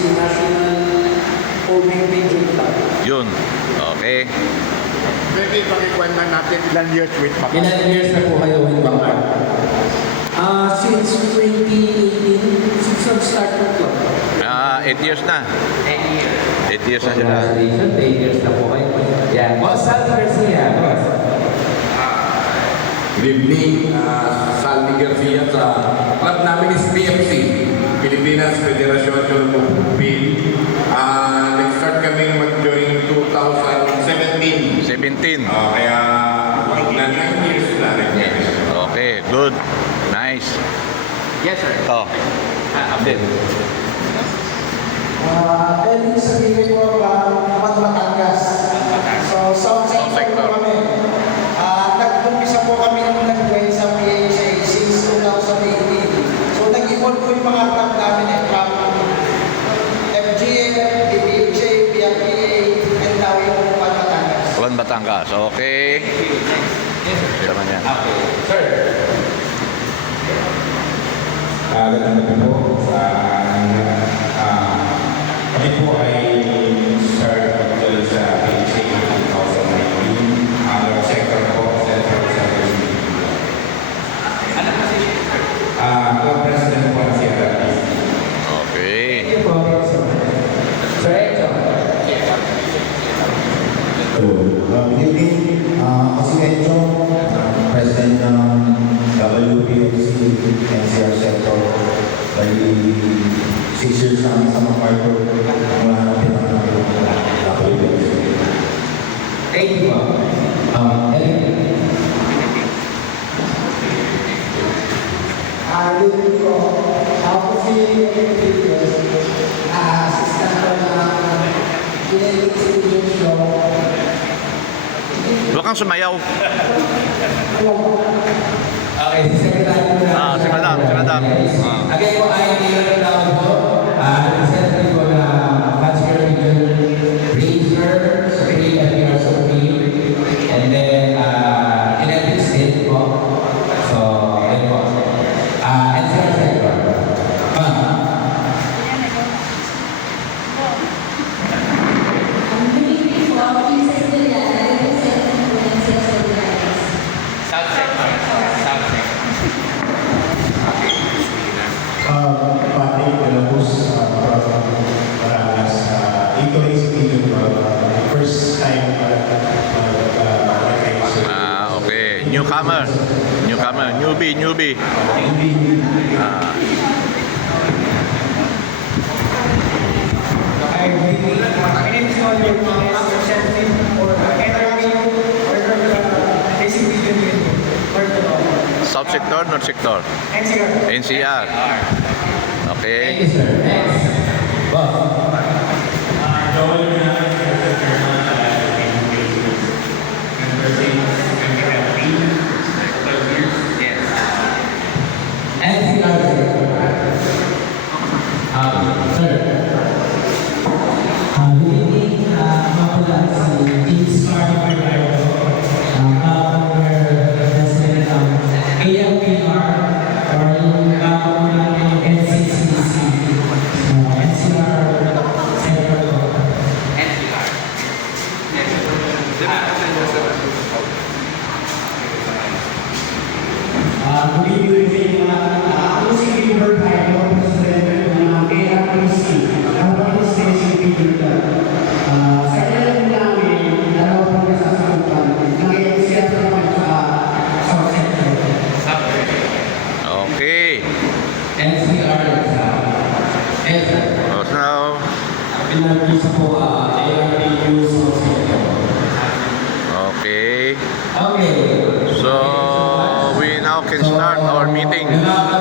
National OBP Junta. Yun. Okay. Pwede pakikwenta natin ilan years with Bacard? Ilan years na po kayo with Bacard? Since 2018, since start ng club. 8 years na. 10 years. 8 years na sila. Congratulations, 10 years na po kayo. Yan. Boss Salvi Garcia. Boss. Good evening, Salvi Garcia sa club namin is PFC, Pilipinas Federation of Philippine. Nag-start kami mag-join 2017. 17. Kaya na 9 years na rin. Okay, good. Nice. Yes, sir. Ito. Update. Pwede sabihin mo Batangas. So, sound Sound sector sector. po kami. Nag-umpisa po kami nung nag-join sa PHA since 2018. So, nag-evolve po yung mga club namin from FGA, PPHA, PFPA, and now yung Batangas. Juan Batangas. Okay. Sama niya. Sir. Magandang gabi po. Kami po ay start mag-join sa PHA 2019. Ang sector po, Central Service. Ano po si sir? Club President po na si Aramis. Okay. Thank you po. Sir Echo. Good evening. Ako si Encho, President ng WPFC NCR Sector. Bali, 6 years na kami sa MacArthur mula pinanganak ng WPFC. Thank you po. Eric. Good evening po. Ako si assistant ko na Kinetic Studio Show. Huwag kang sumayaw. Okay, si Secretary po na. Si Madam, si Madam. Again po ay nilalaman lang po. Secretary po na Master Region Ranger, Supreme FPR Supreme, and then Kinetic State po. So, ayun po. And Secretary po. South Sector. South Sector. Patrick de la Cruz from Batangas. Ito rin si Tito, first time Okay. Newcomer. Newcomer. Newbie. My name is Oliver representing for NRMU or Basic Region South sector, North sector. NCR. NCR. Thank Okay. you, sir. Next. Boss. NCR. Sir. Good evening, mapula si James Carter President ng AMPR or yung NCCC, NCR Central. Good evening, ako si Gilbert Hydo, President ng ARPC, Urban Station Media. Sa kailan namin, dalawa po nasasagutan ng NCR naman sa South Central. Okay. NCR. Yes, sir. So now, Pinag-isa po ARPU South Central. okay. Okay. So we now can start our meeting. Mga